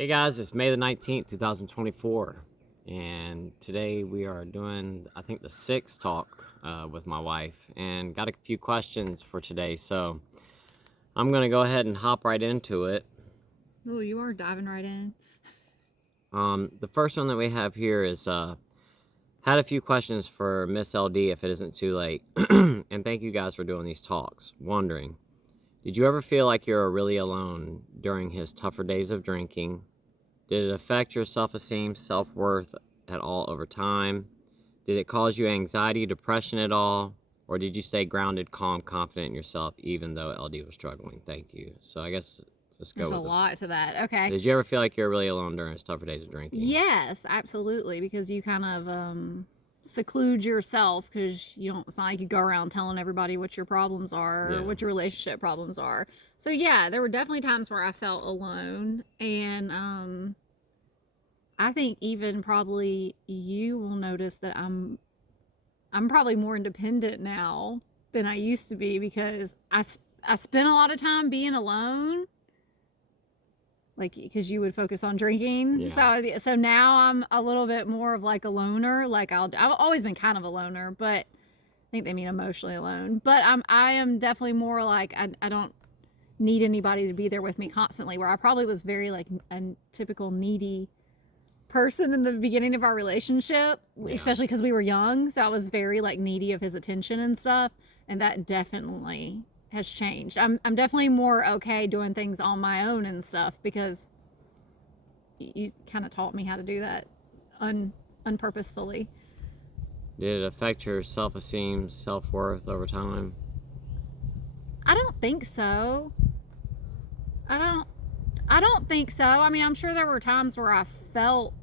Hey guys, it's May the 19th, 2024, and today we are doing, I think, the 6th talk with my wife, and got a few questions for today, so I'm going to go ahead and hop right into it. Oh, you are diving right in. The first one that we have here is, had a few questions for Miss LD if it isn't too late, and thank you guys for doing these talks. Wondering, did you ever feel like you were really alone during his tougher days of drinking? Did it affect your self-esteem, self-worth at all over time? Did it cause you anxiety, depression at all? Or did you stay grounded, calm, confident in yourself even though LD was struggling? Thank you. So I guess let's go There's with a lot to that. Okay. Did you ever feel like you were really alone during his tougher days of drinking? Yes, absolutely. Because you kind of seclude yourself because you don't. It's not like you go around telling everybody what your problems are or what your relationship problems are. So yeah, there were definitely times where I felt alone, and I think even probably you will notice that I'm probably more independent now than I used to be because I spent a lot of time being alone. Like, because you would focus on drinking. Yeah. So now I'm a little bit more of like a loner. Like I've always been kind of a loner, but I think they mean emotionally alone. But I am definitely more like, I don't need anybody to be there with me constantly, where I probably was very like a typical needy person in the beginning of our relationship, especially because we were young. So I was very like needy of his attention and stuff. And that definitely has changed. I'm definitely more okay doing things on my own and stuff because you kind of taught me how to do that unpurposefully. Did it affect your self-esteem, self-worth over time? I don't think so. I don't think so. I mean, I'm sure there were times where I felt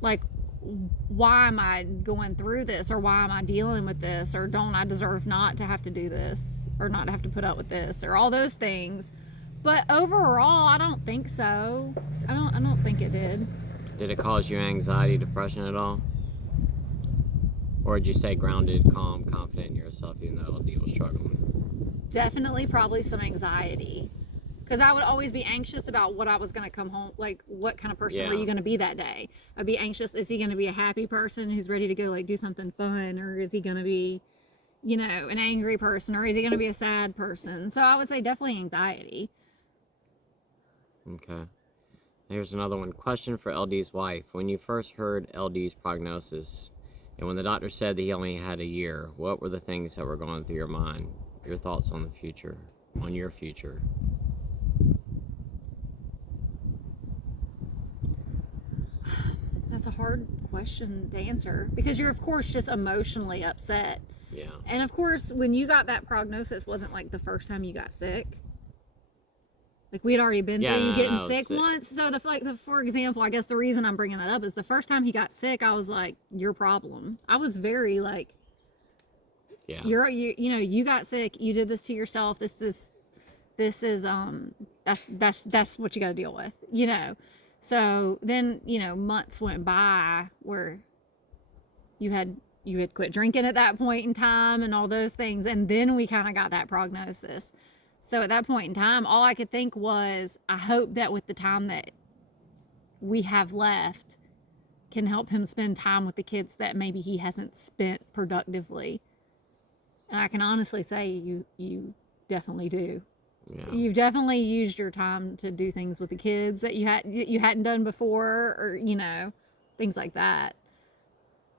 like, why am I going through this, or why am I dealing with this, or don't I deserve not to have to do this, or not to have to put up with this, or all those things. But overall, I don't think so. I don't think it did. Did it cause you anxiety, depression at all? Or did you stay grounded, calm, confident in yourself even though LD was struggling? Definitely probably some anxiety. Because I would always be anxious about what I was going to come home, like what kind of person were you going to be that day? I'd be anxious, is he going to be a happy person who's ready to go like do something fun, or is he going to be, an angry person, or is he going to be a sad person? So I would say definitely anxiety. Okay. Here's another one. Question for LD's wife. When you first heard LD's prognosis, and when the doctor said that he only had a year, what were the things that were going through your mind? Your thoughts on the future, on your future? That's a hard question to answer because you're, of course, just emotionally upset. Yeah. And of course, when you got that prognosis, wasn't like the first time you got sick. Like we had already been through you getting sick once. So for example, I guess the reason I'm bringing that up is the first time he got sick, I was like, your problem. I was very like, yeah, you got sick. You did this to yourself. This is that's what you got to deal with. So then, months went by where you had quit drinking at that point in time and all those things. And then we kind of got that prognosis. So at that point in time, all I could think was, I hope that with the time that we have left can help him spend time with the kids that maybe he hasn't spent productively. And I can honestly say you definitely do. Yeah. You've definitely used your time to do things with the kids that you hadn't done before, or things like that.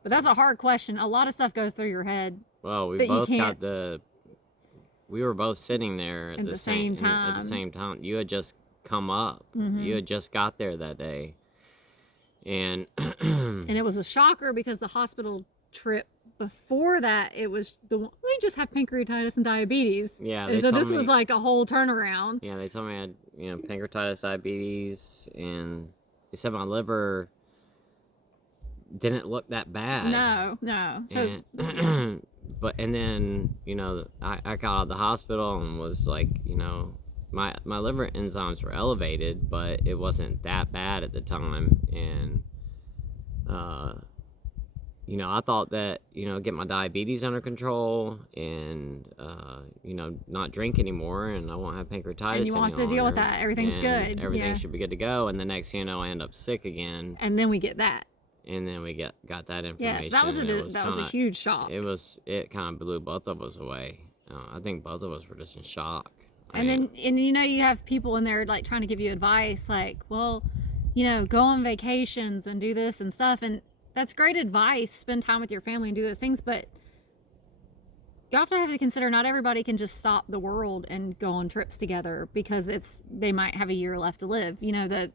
But that's a hard question. A lot of stuff goes through your head. Well, we were both sitting there at the same time. At the same time, you had just come up. Mm-hmm. You had just got there that day, and and it was a shocker because the hospital trip before that, it was they just have pancreatitis and diabetes. Yeah, and so this was like a whole turnaround. Yeah, they told me I had pancreatitis, diabetes, and they said my liver didn't look that bad. No. So, and then I got out of the hospital and was like, my liver enzymes were elevated, but it wasn't that bad at the time, and you know, I thought that, you know, get my diabetes under control and, you know, not drink anymore, and I won't have pancreatitis And you won't have to deal with that. Everything's good. Everything should be good to go. And the next thing you know, I end up sick again. And then we get that. And then we got that information. Yes, that was a huge shock. It kind of blew both of us away. I think both of us were just in shock. And you know, you have people in there like trying to give you advice, like, well, you know, go on vacations and do this and stuff, and that's great advice. Spend time with your family and do those things, but you also have to consider not everybody can just stop the world and go on trips together because they might have a year left to live. You know,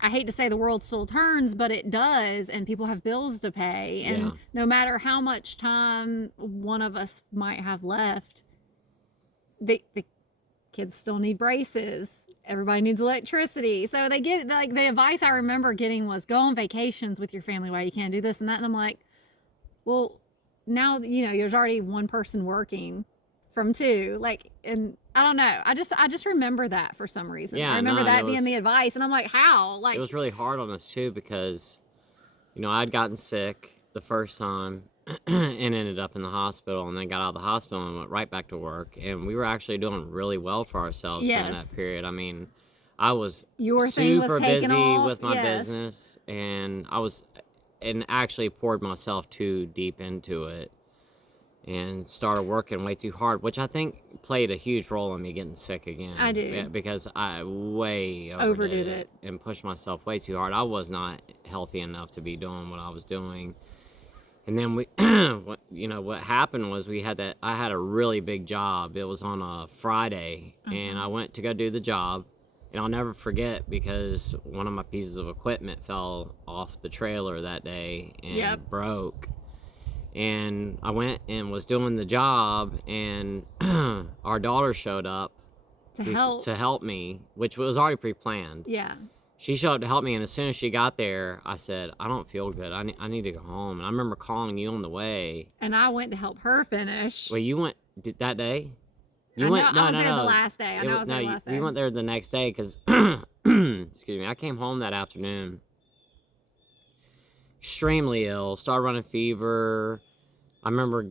I hate to say the world still turns, but it does, and people have bills to pay, and no matter how much time one of us might have left, the kids still need braces. Everybody needs electricity. So they give, like, the advice I remember getting was go on vacations with your family while you can't do this and that. And I'm like, well, now, you know, there's already one person working from two. Like, and I don't know. I just remember that for some reason. Yeah, I remember that being the advice. And I'm like, how? Like, it was really hard on us too because, you know, I'd gotten sick the first time and ended up in the hospital, and then got out of the hospital and went right back to work. And we were actually doing really well for ourselves during that period. I mean, I was super busy with my business, and actually poured myself too deep into it and started working way too hard, which I think played a huge role in me getting sick again. I do. Because I way overdid it and pushed myself way too hard. I was not healthy enough to be doing what I was doing. And then you know, what happened was I had a really big job. It was on a Friday, and I went to go do the job, and I'll never forget because one of my pieces of equipment fell off the trailer that day and broke. And I went and was doing the job, and our daughter showed up to help me, which was already pre-planned. Yeah. She showed up to help me, and as soon as she got there, I said, I don't feel good. I need to go home. And I remember calling you on the way. And I went to help her finish. Well, you went that day? I was there the last day. I know I was there the last day. We went there the next day because, excuse me, I came home that afternoon extremely ill, started running fever. I remember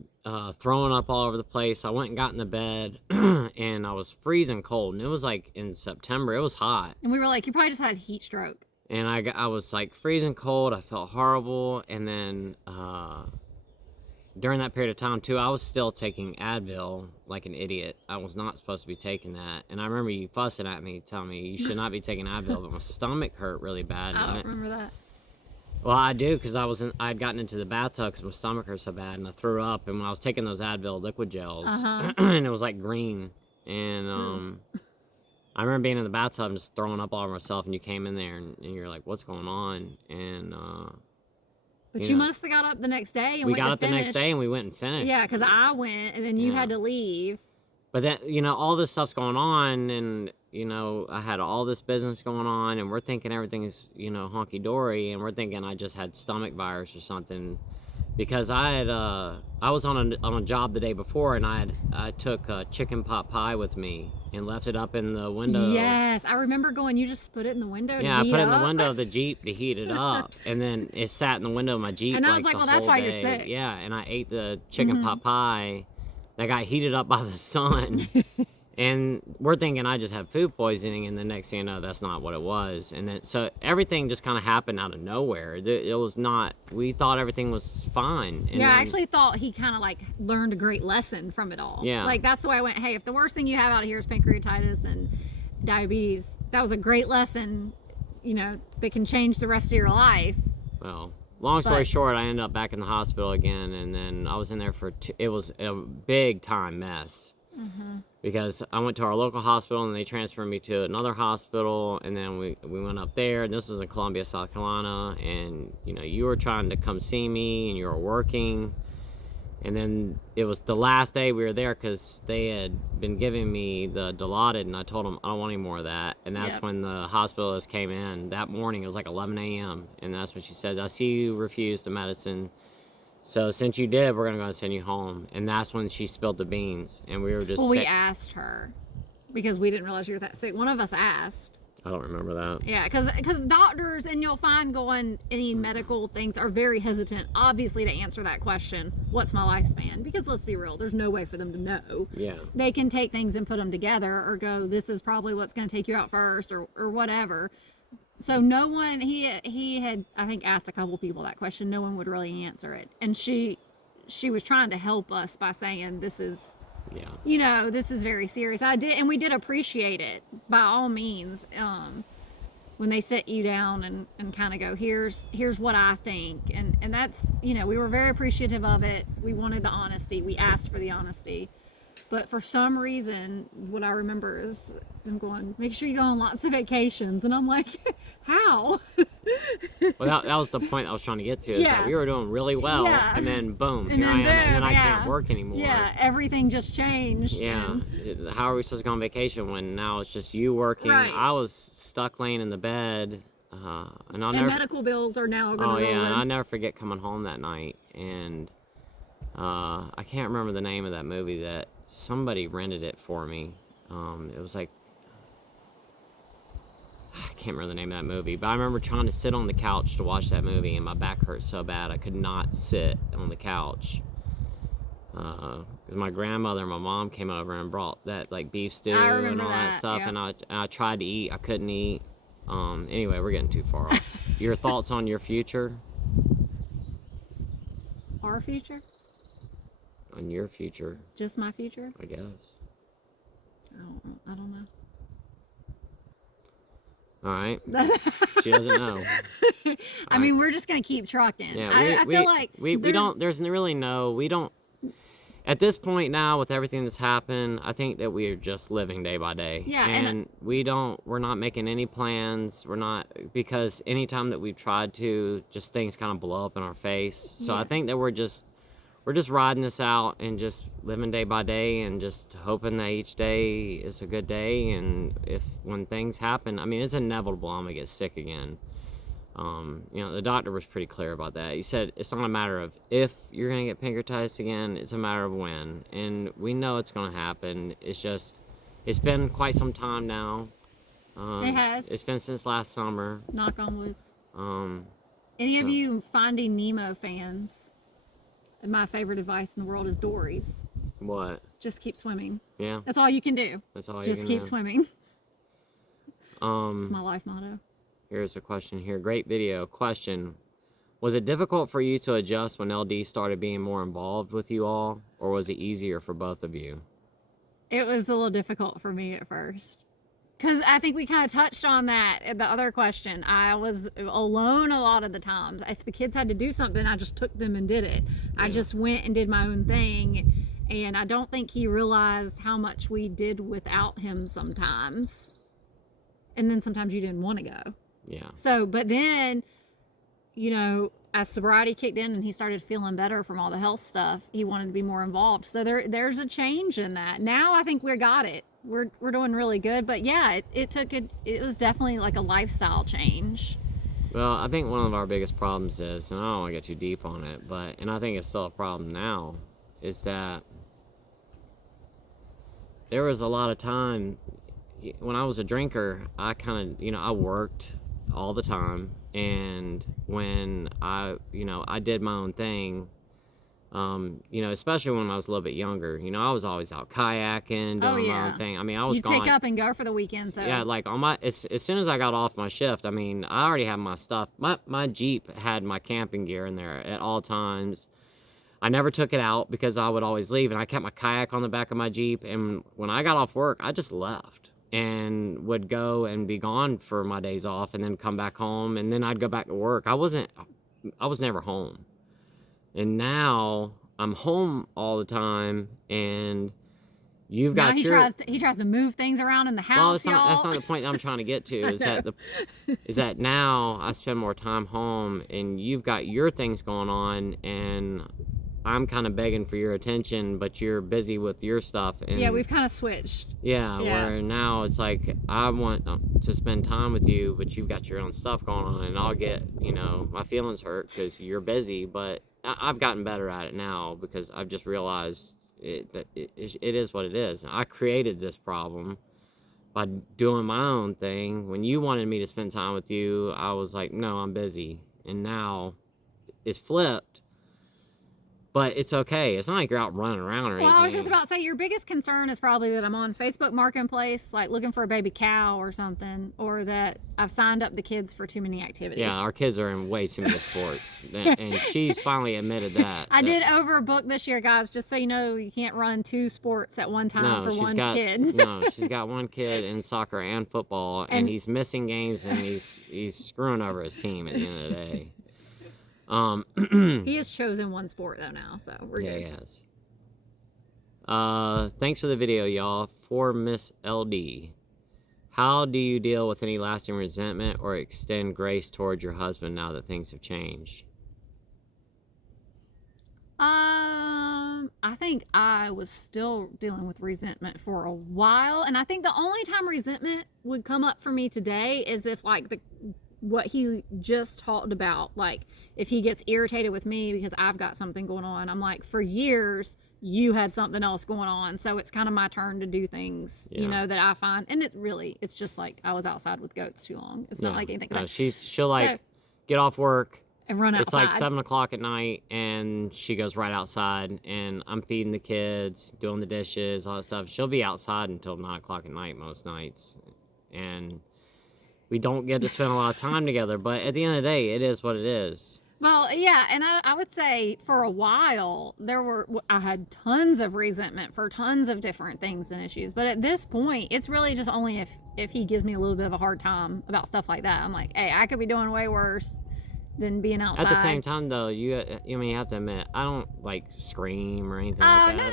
throwing up all over the place. I went and got in the bed, and I was freezing cold. And it was like in September. It was hot. And we were like, you probably just had heat stroke. And I was like freezing cold. I felt horrible. And then during that period of time, too, I was still taking Advil like an idiot. I was not supposed to be taking that. And I remember you fussing at me, telling me you should not be taking Advil. But my stomach hurt really bad. I don't remember that. Well, I do, because I'd gotten into the bathtub because my stomach hurt so bad, and I threw up. And when I was taking those Advil liquid gels, and it was like green, and I remember being in the bathtub and just throwing up all over myself. And you came in there, and you're like, "What's going on?" And but you must have got up the next day and we went got to up the next day and we went and finished. Yeah, because I went, and then you had to leave. But then, you know, all this stuff's going on, and, you know, I had all this business going on, and we're thinking everything's, you know, honky-dory, and we're thinking I just had stomach virus or something, because I was on a job the day before, and I took a chicken pot pie with me and left it up in the window. Yes, I remember going, you just put it in the window to heat I put it in up? the window of the Jeep to heat it up, and then it sat in the window of my Jeep and I was like, the well, that's whole why day. you're sick. Yeah, and I ate the chicken pot pie that got heated up by the sun. And we're thinking I just had food poisoning, and the next thing you know, that's not what it was. And then, so everything just kind of happened out of nowhere. It was not, we thought everything was fine. And I actually thought he kind of like learned a great lesson from it all. Yeah. Like, that's the way I went, hey, if the worst thing you have out here is pancreatitis and diabetes, that was a great lesson, you know, that can change the rest of your life. Well, long story short, I ended up back in the hospital again, and then I was in there for it was a big time mess. Because I went to our local hospital, and they transferred me to another hospital, and then we went up there, and this was in Columbia, South Carolina, and, you know, you were trying to come see me, and you were working, and then it was the last day we were there, because they had been giving me the Dilaudid, and I told them I don't want any more of that, and that's when the hospitalist came in that morning. It was like 11 a.m., and that's when she says, I see you refused the medicine. So since you did, we're going to go and send you home. And that's when she spilled the beans. And we were just... Well, we asked her because we didn't realize you were that sick. One of us asked. I don't remember that. Yeah, because doctors, and you'll find going, any medical things are very hesitant, obviously, to answer that question, what's my lifespan? Because let's be real, there's no way for them to know. Yeah. They can take things and put them together, or go, this is probably what's going to take you out first, or whatever. So no one, he had, I think, asked a couple people that question. No one would really answer it. And she was trying to help us by saying, this is, Yeah. you know, this is very serious. And we did appreciate it, by all means, when they sit you down and kind of go, here's what I think. And that's, you know, we were very appreciative of it. We wanted the honesty. We asked for the honesty. But for some reason, what I remember is them going, make sure you go on lots of vacations. And I'm like, how? Well, that was the point I was trying to get to, is that we were doing really well, and then boom, here I am, and then I can't work anymore. Yeah, everything just changed. Yeah. How are we supposed to go on vacation when now it's just you working? Right. I was stuck laying in the bed, and medical bills are now going to roll in. And I'll never forget coming home that night, and I can't remember the name of that movie that somebody rented it for me. It was like, I can't remember the name of that movie, but I remember trying to sit on the couch to watch that movie, and my back hurt so bad I could not sit on the couch. Because my grandmother and my mom came over and brought that, like, beef stew and all that stuff, and I tried to eat, I couldn't eat. Anyway, we're getting too far off. Your thoughts on your future? Our future? On your future? Just my future? I guess. I don't know. All right. She doesn't know. I mean, we're just going to keep trucking. Yeah, I feel like we don't, there's really no, we don't, at this point now, with everything that's happened, I think that we are just living day by day. Yeah. And we're not making any plans. We're not, because anytime that we've tried to, just things kind of blow up in our face. So I think that we're just riding this out and just living day by day and just hoping that each day is a good day. And when things happen, I mean, it's inevitable I'm gonna get sick again. You know, the doctor was pretty clear about that. He said it's not a matter of if you're gonna get pancreatitis again, it's a matter of when. And we know it's gonna happen. It's just, it's been quite some time now. It has. It's been since last summer. Knock on wood. Any of you Finding Nemo fans? My favorite advice in the world is Dory's. What? Just keep swimming. Yeah. That's all you can do. That's all you Just can keep do. swimming. It's It's my life motto. Here's a question here. Great video. Question. Was it difficult for you to adjust when LD started being more involved with you all, or was it easier for both of you? It was a little difficult for me at first. Because I think we kind of touched on that in the other question. I was alone a lot of the times. If the kids had to do something, I just took them and did it. I just went and did my own thing. And I don't think he realized how much we did without him sometimes. And then sometimes you didn't want to go. Yeah. So, but then, you know, as sobriety kicked in and he started feeling better from all the health stuff, he wanted to be more involved. So there's a change in that. Now I think we got it. We're doing really good. But yeah, it was definitely like a lifestyle change. Well, I think one of our biggest problems is, and I don't want to get too deep on it, and I think it's still a problem now, is that there was a lot of time when I was a drinker, I kind of, you know, I worked all the time, and when I did my own thing, you know, especially when I was a little bit younger, you know, I was always out kayaking, doing my own thing. I mean, I was gone. You'd pick up and go for the weekend. So yeah, like on as soon as I got off my shift, I mean, I already had my stuff. My Jeep had my camping gear in there at all times. I never took it out because I would always leave, and I kept my kayak on the back of my Jeep. And when I got off work, I just left and would go and be gone for my days off, and then come back home, and then I'd go back to work. I was never home. And now I'm home all the time, and you've got he tries to move things around in the house. Well, that's not the point that I'm trying to get to. Is that now I spend more time home, and you've got your things going on, and I'm kind of begging for your attention, but you're busy with your stuff. And yeah, we've kind of switched. Yeah, where now it's like I want to spend time with you, but you've got your own stuff going on, and I'll get, you know, my feelings hurt because you're busy. But I've gotten better at it now because I've just realized that it is what it is. I created this problem by doing my own thing. When you wanted me to spend time with you, I was like, no, I'm busy. And now it's flipped. But it's okay. It's not like you're out running around or anything. Well, I was just about to say, your biggest concern is probably that I'm on Facebook Marketplace, like looking for a baby cow or something, or that I've signed up the kids for too many activities. Yeah, our kids are in way too many sports. And she's finally admitted that. I did overbook this year, guys, just so you know, you can't run 2 sports at one time for one kid. No, she's got one kid in soccer and football, and he's missing games, and he's screwing over his team at the end of the day. He has chosen one sport though now, so we're good. Yeah, he has. Thanks for the video, y'all. For Miss LD, how do you deal with any lasting resentment or extend grace towards your husband now that things have changed? I think I was still dealing with resentment for a while, and I think the only time resentment would come up for me today is if like what he just talked about, like if he gets irritated with me because I've got something going on. I'm like, for years you had something else going on, so it's kind of my turn to do things, you know, that I find, and it's just like I was outside with goats too long. It's not like anything. No, she'll like get off work and run outside. It's like 7 o'clock at night, and she goes right outside, and I'm feeding the kids, doing the dishes, all that stuff. She'll be outside until 9 o'clock at night most nights, and we don't get to spend a lot of time together, but at the end of the day, it is what it is. Well, yeah, and I would say for a while, I had tons of resentment for tons of different things and issues, but at this point, it's really just only if he gives me a little bit of a hard time about stuff like that. I'm like, hey, I could be doing way worse than being outside. At the same time, though, you have to admit, I don't like scream or anything like that. No. I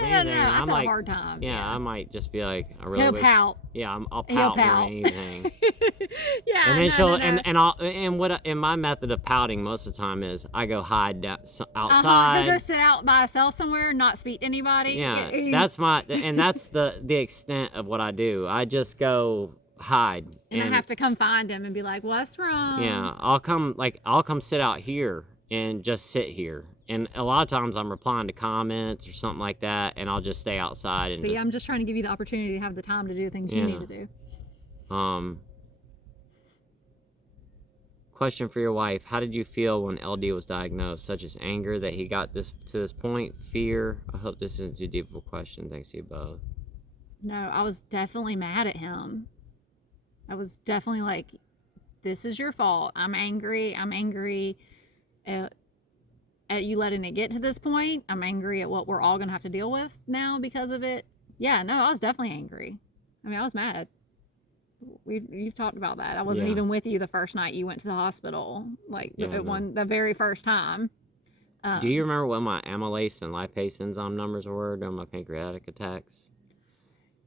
have a hard time. Yeah, I might just be like, I really He'll pout. Yeah, I'll pout more than anything. Yeah, and then and my method of pouting most of the time is I go hide outside. He'll go sit out by himself somewhere and not speak to anybody. Yeah, that's the extent of what I do. I just go hide, and I have to come find him and be like, what's wrong? Yeah, I'll come sit out here and just sit here, and a lot of times I'm replying to comments or something like that, and I'll just stay outside. And I'm just trying to give you the opportunity to have the time to do the things you need to do. Question for your wife: how did you feel when LD was diagnosed? Such as anger that he got to this point, fear. I hope this isn't too deep of a question. Thanks to you both. No, I was definitely mad at him. I was definitely like, this is your fault. I'm angry. I'm angry at you letting it get to this point. I'm angry at what we're all going to have to deal with now because of it. Yeah, no, I was definitely angry. I mean, I was mad. You've talked about that. I wasn't even with you the first night you went to the hospital, the very first time. Do you remember what my amylase and lipase enzyme numbers were during my pancreatic attacks?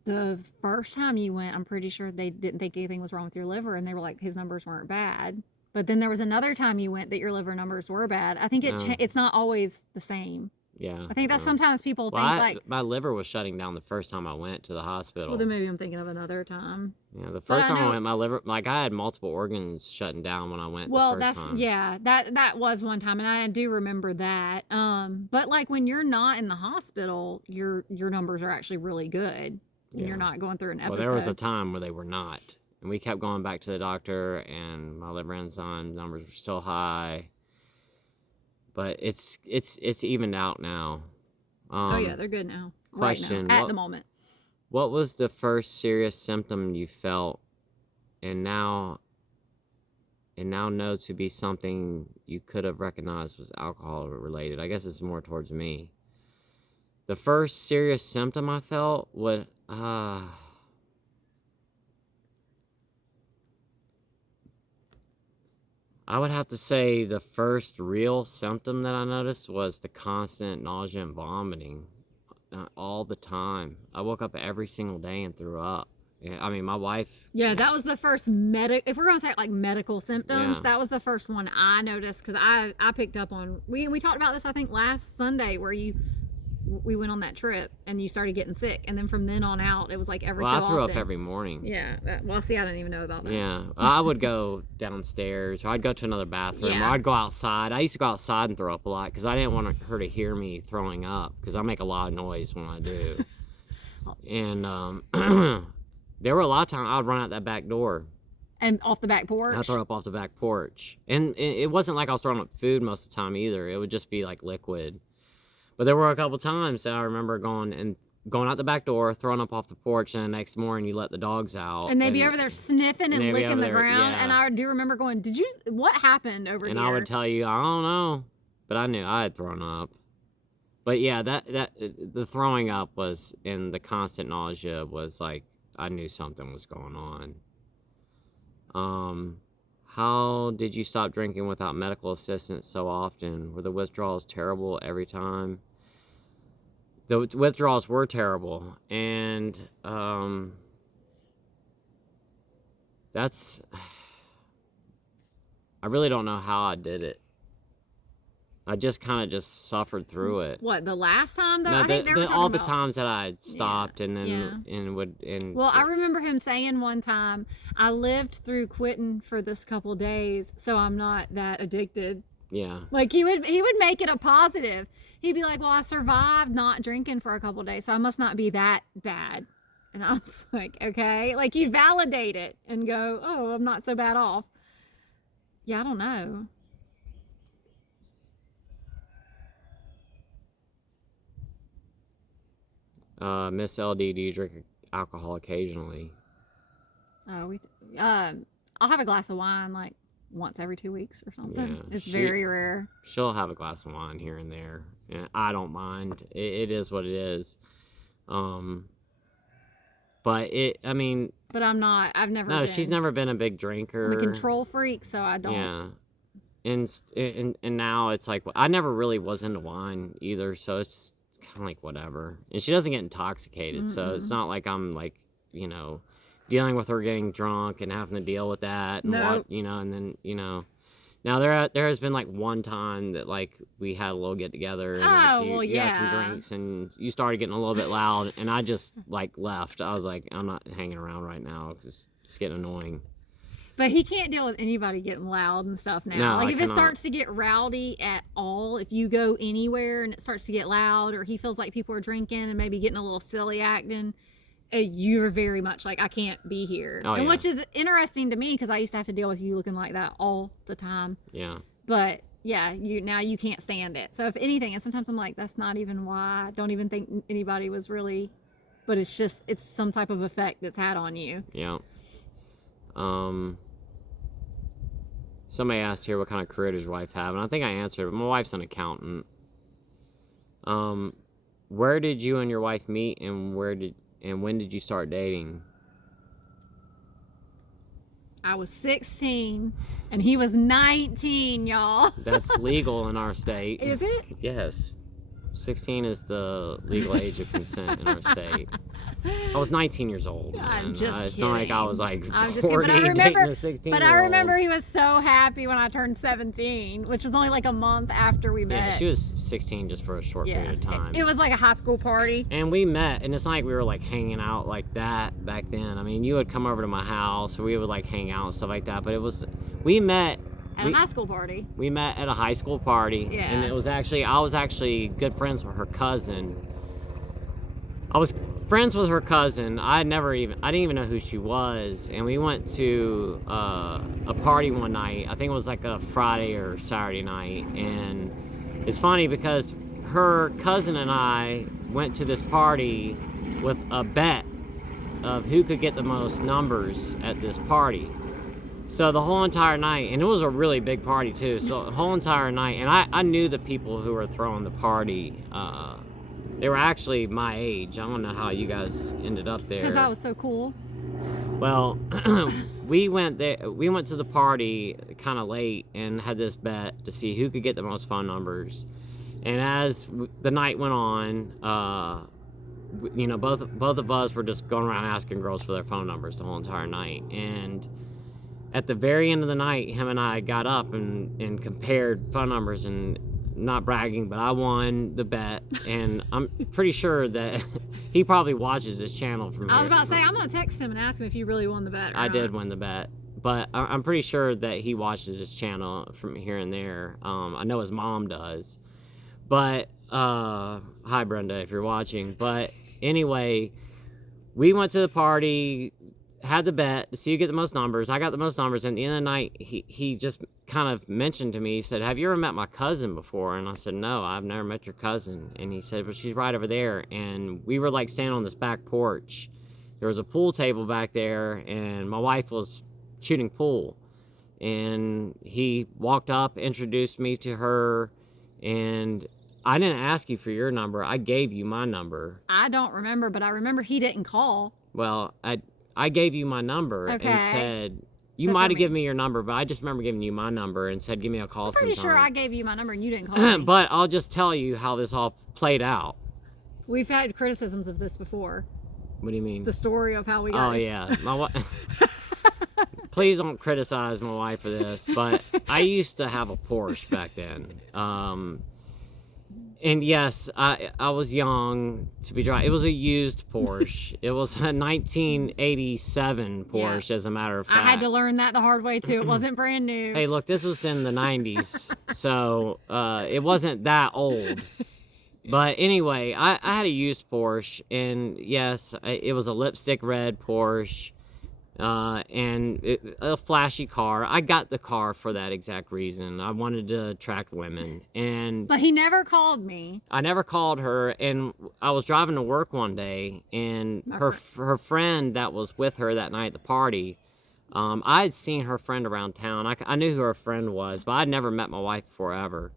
The first time you went, I'm pretty sure they didn't think anything was wrong with your liver, and they were like, his numbers weren't bad. But then there was another time you went that your liver numbers were bad. I think it's not always the same. Yeah. I think that's sometimes people think my liver was shutting down the first time I went to the hospital. Well, then maybe I'm thinking of another time. Yeah, the first time I went, my liver, like I had multiple organs shutting down when I went. Well, the first time. Yeah, that was one time, and I do remember that. But like when you're not in the hospital, your numbers are actually really good. And you're not going through an episode. Well, there was a time where they were not. And we kept going back to the doctor, and my liver enzyme numbers were still high. But it's evened out now. Oh, yeah, they're good now. Question. Right now, at the moment. What was the first serious symptom you felt and now know to be something you could have recognized was alcohol related? I guess it's more towards me. The first serious symptom I felt was I would have to say the first real symptom that I noticed was the constant nausea and vomiting all the time. I woke up every single day and threw up. I mean, my wife... Yeah, that was the first if we're going to say like medical symptoms, that was the first one I noticed, because I picked up on... We talked about this, I think, last Sunday, where we went on that trip and you started getting sick, and then from then on out it was like every so often. I threw up every morning. Yeah, see, I didn't even know about that. Yeah, I would go downstairs, or I'd go to another bathroom, or I'd go outside. I used to go outside and throw up a lot because I didn't want her to hear me throwing up, because I make a lot of noise when I do. And there were a lot of times I would run out that back door. And off the back porch? And I'd throw up off the back porch. And it wasn't like I was throwing up food most of the time either. It would just be like liquid. But there were a couple times that I remember going out the back door, throwing up off the porch, and the next morning you let the dogs out. And they'd be over there sniffing and licking the ground. Yeah. And I do remember going, what happened over here? And I would tell you, I don't know. But I knew I had thrown up. But yeah, the throwing up was, and the constant nausea was like, I knew something was going on. How did you stop drinking without medical assistance so often? Were the withdrawals terrible every time? The withdrawals were terrible, and that's, I really don't know how I did it. I just kind of suffered through it. What, the last time though? No, I think they were talking all the about... times that I stopped and then Well, I remember him saying one time, I lived through quitting for this couple days, so I'm not that addicted. Yeah. Like he would make it a positive. He'd be like, well, I survived not drinking for a couple days, so I must not be that bad. And I was like, okay. Like you validate it and go, oh, I'm not so bad off. Yeah, I don't know. Miss LD, do you drink alcohol occasionally? Oh, I'll have a glass of wine like once every 2 weeks or something. Yeah, it's very rare. She'll have a glass of wine here and there, and I don't mind. It is what it is. But I mean. But I'm not. I've never. No, been. she's never been a big drinker. I'm a control freak, so I don't. Yeah. And now it's like, I never really was into wine either, so it's kind of like whatever. And she doesn't get intoxicated, so it's not like I'm like, dealing with her getting drunk and having to deal with that and and then now there has been like one time that like we had a little get together and like, you had some drinks and you started getting a little bit loud and I just like left. I was like, I'm not hanging around right now because it's getting annoying. But he can't deal with anybody getting loud and stuff now. No, like if it starts to get rowdy at all, if you go anywhere and it starts to get loud or he feels like people are drinking and maybe getting a little silly acting, you're very much like, I can't be here. Which is interesting to me because I used to have to deal with you looking like that all the time. Yeah. But yeah, you can't stand it. So if anything, and sometimes I'm like, that's not even why. I don't even think anybody was really, but it's some type of effect that's had on you. Yeah. Somebody asked here what kind of career does your wife have, and I think I answered, but my wife's an accountant. Where did you and your wife meet, and when did you start dating? I was 16 and he was 19, y'all. That's legal in our state. Is it? Yes. 16 is the legal age of consent in our state. I was 19 years old. I'm just kidding. It's not like I was like 40 I'm just kidding. But I remember, dating a 16-year-old. But I remember he was so happy when I turned 17, which was only like a month after we met. Yeah, she was 16 just for a short period of time. It was like a high school party. And we met, and it's not like we were like hanging out like that back then. I mean, you would come over to my house, we would like hang out and stuff like that. But we met. At a high school party. We met at a high school party. Yeah. And I was actually good friends with her cousin. I was friends with her cousin. I didn't even know who she was. And we went to a party one night. I think it was like a Friday or Saturday night. And it's funny because her cousin and I went to this party with a bet of who could get the most numbers at this party. So the whole entire night, and it was a really big party too, so the whole entire night, and I knew the people who were throwing the party. They were actually my age. I don't know how you guys ended up there. Because I was so cool. Well, we went to the party kind of late and had this bet to see who could get the most phone numbers. And as the night went on, both of us were just going around asking girls for their phone numbers the whole entire night. And at the very end of the night, him and I got up and compared phone numbers, and not bragging, but I won the bet, and I'm pretty sure that he probably watches this channel from here. I was about to say, I'm going to text him and ask him if you really won the bet or I not. did win the bet, but I'm pretty sure that he watches this channel from here and there. I know his mom does, but hi Brenda if you're watching. But anyway, we went to the party, had the bet to see who get the most numbers. I got the most numbers. And at the end of the night, he just kind of mentioned to me, he said, have you ever met my cousin before? And I said, no, I've never met your cousin. And he said, well, she's right over there. And we were like standing on this back porch. There was a pool table back there, and my wife was shooting pool. And he walked up, introduced me to her, and I didn't ask you for your number. I gave you my number. I don't remember, but I remember he didn't call. Well, I gave you my number and said, you might have given me your number, but I just remember giving you my number and said, give me a call sometime. I'm pretty sure I gave you my number and you didn't call me. But I'll just tell you how this all played out. We've had criticisms of this before. What do you mean? The story of how we got Oh, yeah. Please don't criticize my wife for this, but I used to have a Porsche back then. And yes, I was young to be driving. It was a used Porsche. It was a 1987 Porsche, as a matter of fact. I had to learn that the hard way, too. It wasn't brand new. Hey, look, this was in the 90s, so it wasn't that old. But anyway, I had a used Porsche, and yes, it was a lipstick red Porsche. And a flashy car. I got the car for that exact reason. I wanted to attract women, but he never called me. I never called her, and I was driving to work one day, and her friend that was with her that night at the party, I had seen her friend around town. I knew who her friend was, but I'd never met my wife before ever.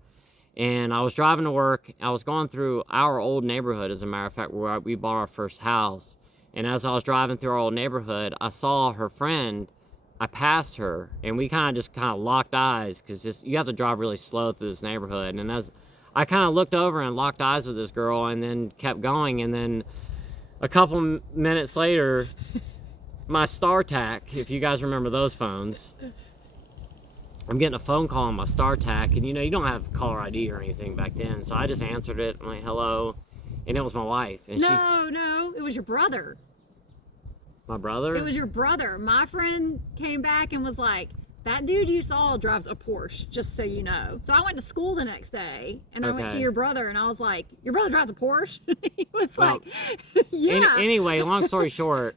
And I was driving to work. I was going through our old neighborhood, as a matter of fact, where we bought our first house. And as I was driving through our old neighborhood, I saw her friend. I passed her, and we kind of locked eyes, because you have to drive really slow through this neighborhood. And as I kind of looked over and locked eyes with this girl, and then kept going. And then a couple minutes later, my StarTAC, if you guys remember those phones, I'm getting a phone call on my StarTAC, and you don't have caller ID or anything back then. So I just answered it. I'm like, hello. And it was my wife. And No, it was your brother. My brother? It was your brother. My friend came back and was like, that dude you saw drives a Porsche, just so you know. So I went to school the next day, and I went to your brother, and I was like, your brother drives a Porsche? He was like, yeah. Anyway, long story short,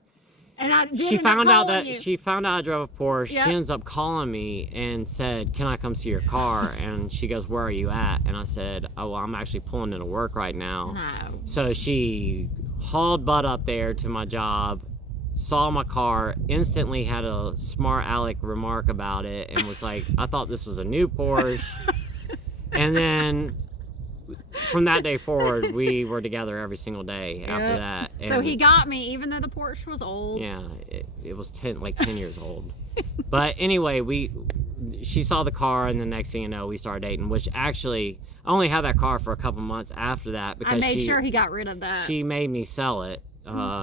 and she found out I drove a Porsche. Yep. She ends up calling me and said, can I come see your car? And she goes, where are you at? And I said, oh, well, I'm actually pulling into work right now. No. So she hauled butt up there to my job, saw my car, instantly had a smart aleck remark about it, and was like, I thought this was a new Porsche. And then from that day forward, we were together every single day after that. And so he got me, even though the Porsche was old. Yeah, it was 10 years old. But anyway, she saw the car, and the next thing you know, we started dating, which actually, I only had that car for a couple months after that, because I made sure he got rid of that. She made me sell it.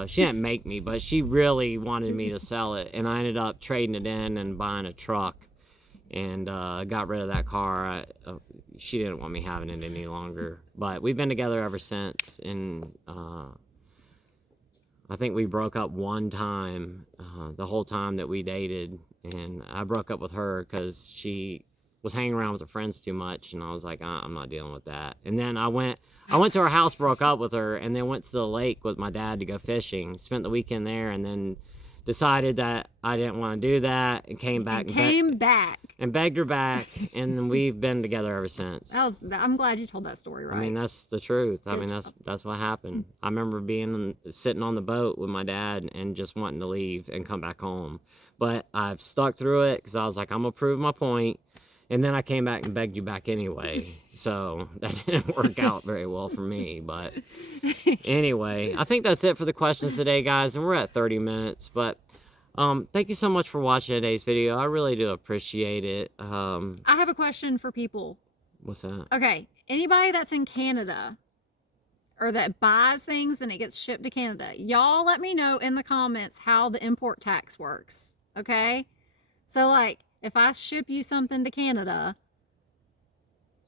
She didn't make me, but she really wanted me to sell it, and I ended up trading it in and buying a truck, and got rid of that car. She didn't want me having it any longer, but we've been together ever since. And I think we broke up one time, the whole time that we dated, and I broke up with her because she was hanging around with her friends too much, and I was like, I'm not dealing with that. And then I went to her house, broke up with her, and then went to the lake with my dad to go fishing, spent the weekend there, and then decided that I didn't want to do that, and came back and begged her back, and then we've been together ever since. I'm glad you told that story, right? I mean, that's the truth. I mean, that's what happened. I remember sitting on the boat with my dad and just wanting to leave and come back home, but I've stuck through it because I was like, I'm gonna prove my point. And then I came back and begged you back anyway. So that didn't work out very well for me. But anyway, I think that's it for the questions today, guys. And we're at 30 minutes. But thank you so much for watching today's video. I really do appreciate it. I have a question for people. What's that? Okay. Anybody that's in Canada or that buys things and it gets shipped to Canada, y'all let me know in the comments how the import tax works. Okay? So, like, if I ship you something to Canada,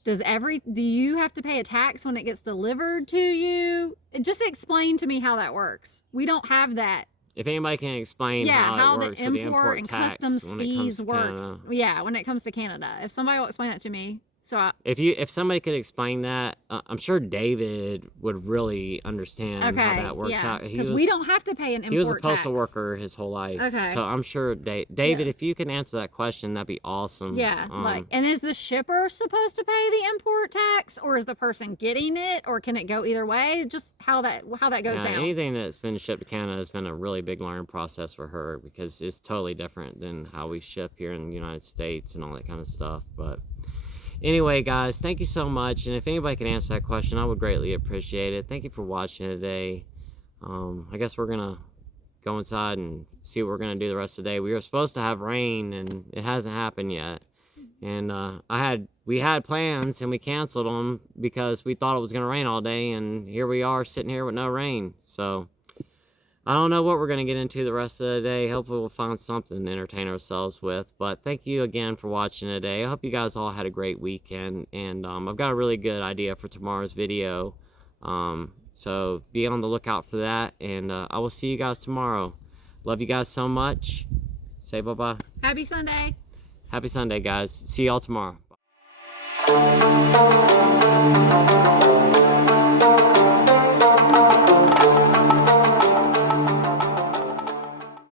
do you have to pay a tax when it gets delivered to you? Just explain to me how that works. We don't have that. If anybody can explain how it works the with the import and tax customs fees work. Canada. Yeah, when it comes to Canada. If somebody will explain that to me, So If somebody could explain that, I'm sure David would really understand how okay, that works yeah, out. because we don't have to pay an He was a import postal tax. worker his whole life. Okay. So I'm sure David, Yeah. if you can answer that question, that'd be awesome. Yeah, like, and is the shipper supposed to pay the import tax, or is the person getting it, or can it go either way? Just how that goes down. Anything that's been shipped to Canada has been a really big learning process for her, because it's totally different than how we ship here in the United States and all that kind of stuff. But anyway, guys, thank you so much. And if anybody can answer that question, I would greatly appreciate it. Thank you for watching today. I guess we're going to go inside and see what we're going to do the rest of the day. We were supposed to have rain, and it hasn't happened yet. And we had plans, and we canceled them because we thought it was going to rain all day, and here we are sitting here with no rain. So I don't know what we're going to get into the rest of the day. Hopefully we'll find something to entertain ourselves with. But thank you again for watching today. I hope you guys all had a great weekend, and I've got a really good idea for tomorrow's video. So be on the lookout for that, and I will see you guys tomorrow. Love you guys so much. Say bye-bye. Happy Sunday. Happy Sunday, guys. See y'all tomorrow. Bye.